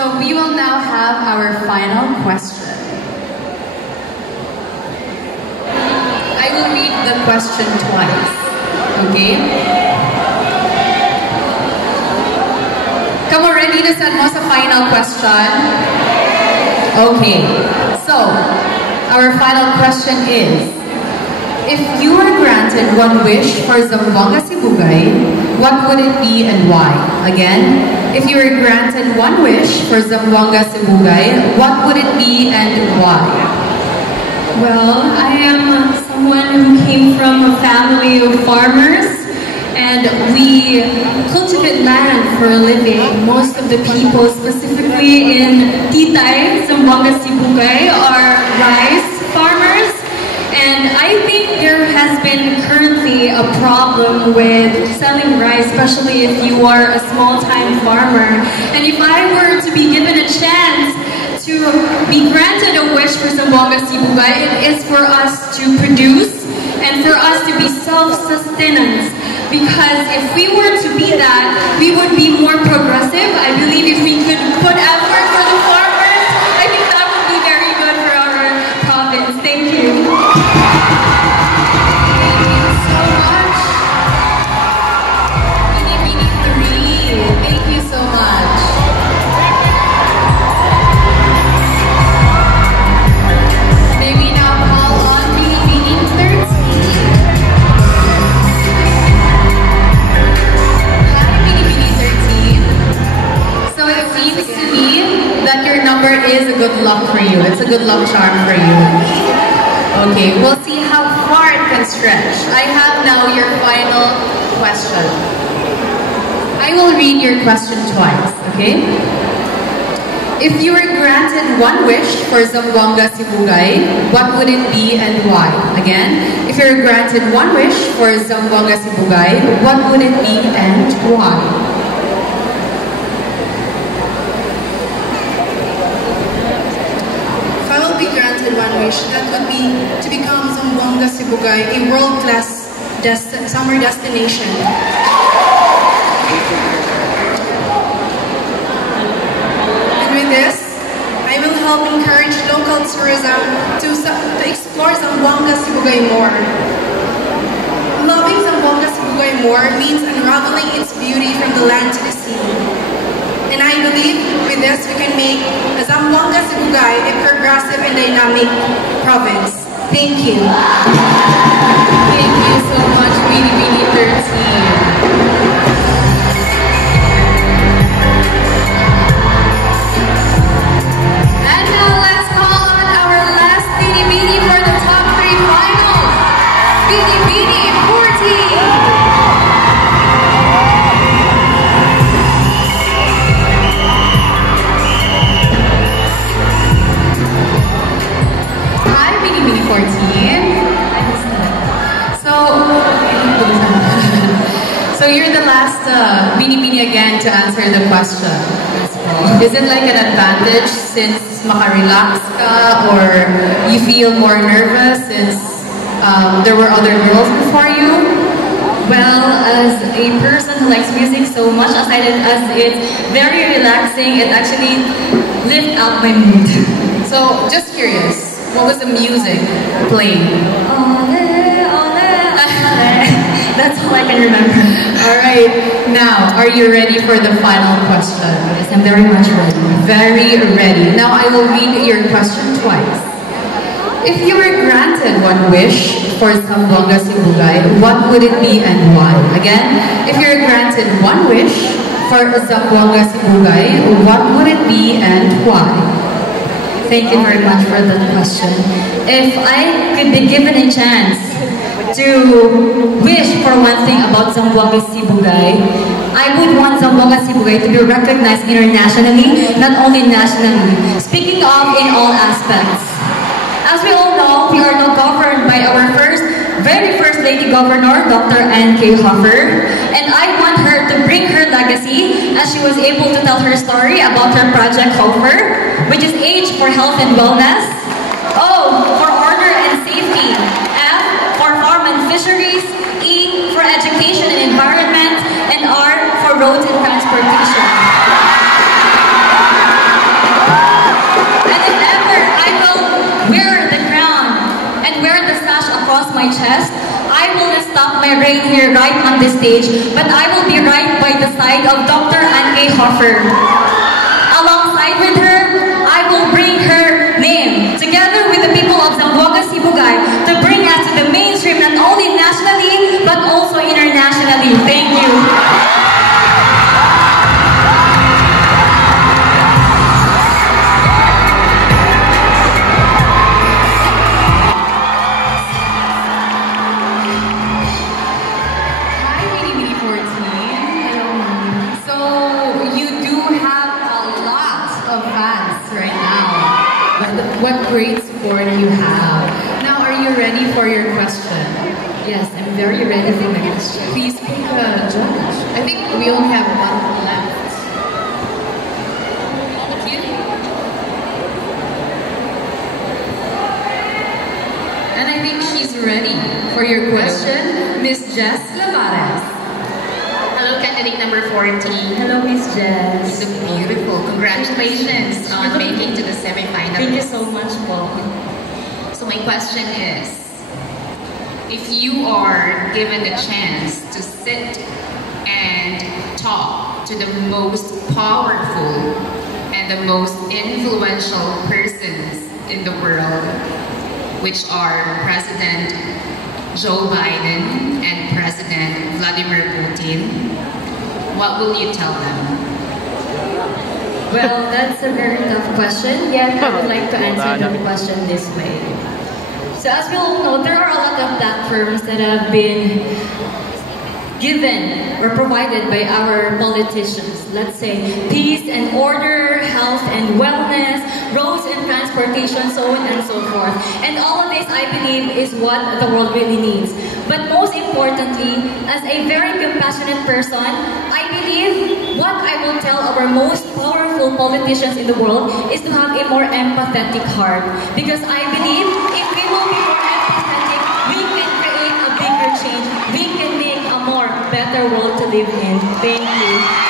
So we will now have our final question. I will read the question twice, okay? Come on, ready to send us a final question? Okay, so our final question is, if you were granted one wish for Zamboanga Sibugay, what would it be and why? Again, if you were granted one wish for Zamboanga Sibugay, what would it be and why? Well, I am someone who came from a family of farmers, and we cultivate land for a living. Most of the people, specifically in Titay, Zamboanga Sibugay, are rice farmers. And I think there has been currently a problem with selling rice, especially if you are a small-time farmer. And if I were to be given a chance to be granted a wish for Zamboanga Sibugay, it is for us to produce and for us to be self-sustenance. Because if we were to be that, we would be more progressive. I believe if we could put effort for the farmers, I think that would be very good for our province. Thank you. Thank you so much. May we now call on Bini 13. Hi, Bini 13. So it seems to me that your number is a good luck for you. It's a good luck charm for you. Okay, we'll see how far it can stretch. I have now your final question. I will read your question twice, okay? If you were granted one wish for Zamboanga Sibugay, what would it be and why? Again, if you were granted one wish for Zamboanga Sibugay, what would it be and why? If I will be granted one wish, that would be to become Zamboanga Sibugay, a world-class summer destination. And with this, I will help encourage local tourism to explore Zamboanga Sibugay more. Loving Zamboanga Sibugay more means unraveling its beauty from the land to the sea. And I believe with this we can make Zamboanga Sibugay a progressive and dynamic province. Thank you. Thank you so much, Bini 13. So you're the last Bini again to answer the question. Is it like an advantage since maka-relax ka, or you feel more nervous since there were other girls before you? Well, as a person who likes music so much, aside as it's very relaxing, it actually lifts up my mood. So, just curious, what was the music playing? That's all I can remember. Alright, now, are you ready for the final question? Yes, I'm very much ready. Very ready. Now, I will read your question twice. If you were granted one wish for Zamboanga Sibugay, what would it be and why? Again, if you're granted one wish for Zamboanga Sibugay, what would it be and why? Thank you very much for that question. If I could be given a chance to wish for one thing about Zamboanga Sibugay, I would want Zamboanga Sibugay to be recognized internationally, not only nationally. Speaking of in all aspects. As we all know, we are now governed by our very first Lady Governor, Dr. N.K. Hoffer, and I want her to bring her legacy as she was able to tell her story about her Project Hoffer, which is H for health and wellness, O for order and safety, F for farm and fisheries, E for education and environment, and R for roads and transportation. my chest. I will not stop my reign here right on this stage, but I will be right by the side of Dr. Anne Hoffer. Alongside with her, I will bring her name, together with the people of Zamboanga Sibugay, to bring us to the mainstream, not only nationally, but also internationally. Thank you. Hi, Mini Mini 14. So, you do have a lot of fans right now. What great support you have. Now, are you ready for your question? Yes, I'm very ready for my question. Please pick a judge. I think we only have one left. Thank you. And I think she's ready for your question, Miss Jess Lavares. Hello, candidate number 14. Hello, Miss Jess. You look beautiful. Congratulations on making to the semifinals. Thank you so much, Paul. So my question is, if you are given the chance to sit and talk to the most powerful and the most influential persons in the world, which are President Joe Biden and President Vladimir Putin, what will you tell them? Well, that's a very tough question, yet I would like to answer the question this way. So as we all know, there are a lot of platforms that have been given or provided by our politicians. Let's say peace and order, health and wellness, roads and transportation, so on and so forth. And all of this, I believe, is what the world really needs. But most importantly, as a very compassionate person, I believe what I will tell our most powerful politicians in the world is to have a more empathetic heart. Because I believe if we will be more empathetic, we can create a bigger change. We can make a more better world to live in. Thank you.